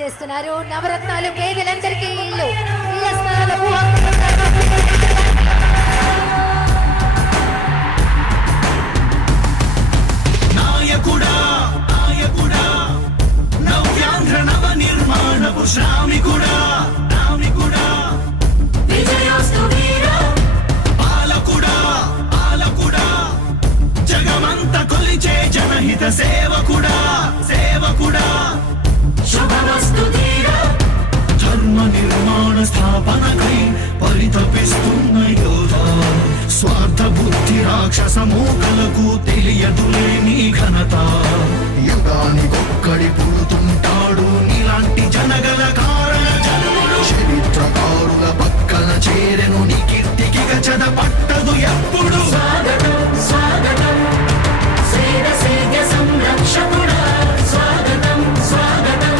చేస్తున్నారు. నవరత్నాలు పేదలందరికీ ఇల్లు ఇళ్ల స్థలాల నాయకుడా నాయకుడా నవ్యాంధ్ర నవ నిర్మాణపు శ్రామికుడా శ్రామికుడా విజయోస్తు వీరా పాలకుడా పాలకుడా జగమంత కొలిచే జనహిత సేవకుడా సేవకుడా శుభమస్తు ధీరా ధర్మ నిర్మాణ స్థాపనకై పరితపిస్తున్న యోధా స్వార్థ బుద్ధి రాక్షస మూకలకు తెలియదులే నీ ఘనత యుగానికొక్కడి పుడుతుంటాడు నీలాంటి జనగల కారణ జన్ముడు చరిత్రకారుల పక్కన చేరెను నీ కీర్తికి గచద పట్టదు ఎప్పుడు స్వాగతం స్వాగతం సేద సేద్య సంరక్షకుడా స్వాగతం స్వాగతం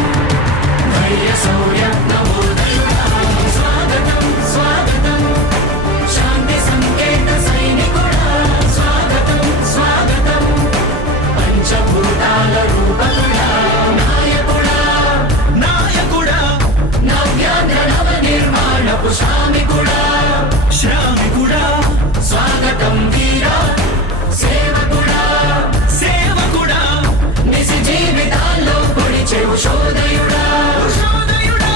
ధైర్య శౌర్య నవోదయుడా స్వాగతం స్వాగతం శాంతి సంకేత సైనికుడా స్వాగతం స్వాగతం పంచభూతాల రూపకుడా నాయకుడా నాయకుడా నవ్యాంధ్ర నవ నిర్మాణపు శ్రామికుడా శ్రామికుడా స్వాగతం వీరా సేవకుడా సేవకుడా నిజ జీవితాల్లో పొడిచే ఉషోదయుడా ఉషోదయుడా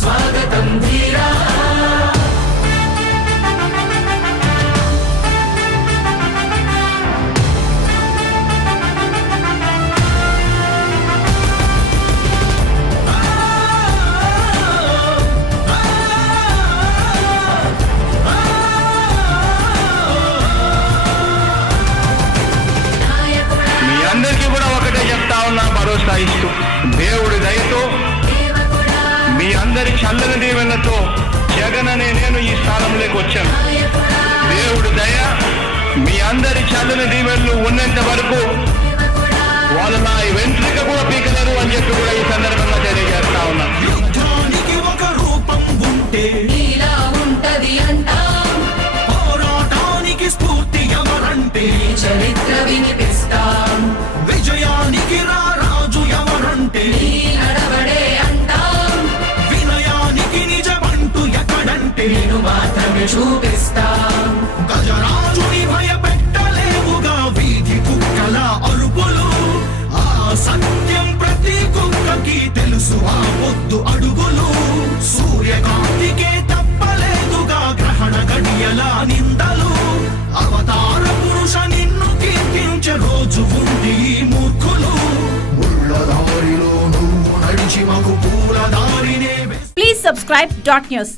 స్వాగతం వీరా మీ అందరికీ కూడా ఒకటే చెప్తా ఉన్నా, భరోసా ఇస్తూ దేవుడి దయతో మీ అందరి చల్లని దీవెనతో జగన్ అనే నేను ఈ స్థానంలోకి వచ్చాను. దేవుడి దయ మీ అందరి చల్లని దీవెనలు ఉన్నంత వరకు వాళ్ళు నా వెంట్రుక కూడా పీకలేరు అని చెప్పి కూడా ఈ సందర్భంగా తెలియజేస్తా ఉన్నాను. యుద్ధానికి ఒక రూపం ఉంటే నీలా ఉంటది అంటాం, పోరాటానికి స్ఫూర్తి ఎవరంటే చరిత్ర వినిపిస్తాం, విజయానికి రారాజు ఎవరంటే నీ నడవడే అంటాం, వినయానికి నిజమంటూ ఎక్కడంటే నేను మాత్రమే చూపిస్తాం. గజరాజుని భయపెట్టలేవుగా వీధి కుక్కల అరుపులు ఆ సత్యం ప్రతి కుక్కకి తెలుసు ఆ పొద్దు అడుగులు సూర్యకాంతికే తప్పలేదుగా గ్రహణ గడియల నిందలు అవతార పురుష నిన్ను కీర్తించే రోజు ఉంది ఈ మూర్ఖులు ముళ్ళ దారిలో నువ్వు నడిచి మాకు పూల దారినే Please subscribe Dot News.